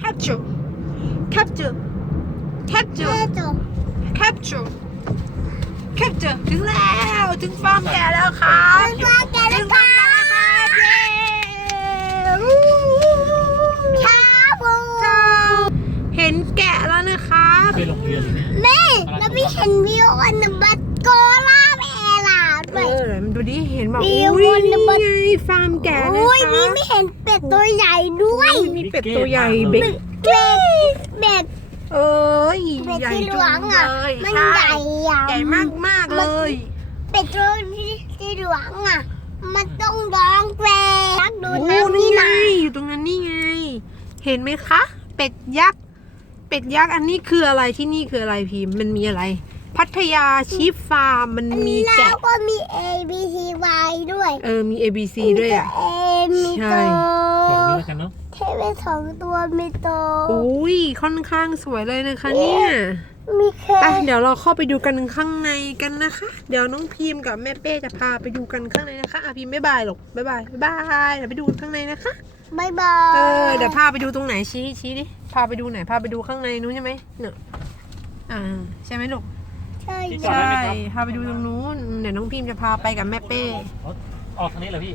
capture capture capture capture capture ถึงแล้วถึงฟาร์มแกะแล้วครับถึงฟาร์มแกะแล้วครับเย้เห็นแกะแล้วนะครับ ไปโรงเรียนเนี่ย แม่แล้วพี่เห็นวิวอันนบัตโกล่าแอร์ล่ะมันดูดิเห็นแบบ วิว อุ้ย อัน นี่ บัต ไงฟาร์มแกะนะ อุ้ย คะ นี่ไม่เห็นเป็ดตัวใหญ่ด้วย มีเป็ดตัวใหญ่เบ็ด เป็ด เอ้ย เป็ด ใหญ่ ที่หล จุ ว ง ง เล อ่ะ ย มัน ใช่ ใหญ่อ่ะ ใหญ่มากเลย เป็ดตัวที่หลวงอ่ะมันต้องร้องเพลงนักดู โอ้ น้ำ นี่ นี่ ไง นะ อยู่ตรงนั้นนี่ไง เห็นไหมคะ เป็ดยักษ์ เป็ดยักษ์อันนี้คืออะไรที่นี่คืออะไรพิมพ์มันมีอะไร พัทยาชีฟฟาร์มมันมีแกะ แล้วก็มี A B C Y ด้วย มี A B C ด้วยอ่ะ เอมี ใช่ ตัว จอดตรงนี้แล้วกันเนาะ เทพเป็นสองตัวมีตัว อุ้ยค่อนข้างสวยเลยนะคะเนี่ย มีแค่ ไปเดี๋ยวเราเข้าไปดูกันข้างในกันนะคะ เดี๋ยวน้องพิมพ์กับแม่เป้จะพาไปดูกันข้างในนะคะพิมพ์บ๊ายบายหรอกบ๊ายบายบ๊ายบายเดี๋ยวไปดูกันข้างในนะคะ บายบาย เดี๋ยวพาไปดูตรงไหนชี้ดิพาไปดูไหนพาไปดูข้างในนู้นใช่ไหมเนี่ยใช่ไหมลูก ใช่ ใช่พาไปดูตรงนู้นเดี๋ยวน้องพิมพ์จะพาไปกับแม่เป้ ออกทางนี้เหรอพี่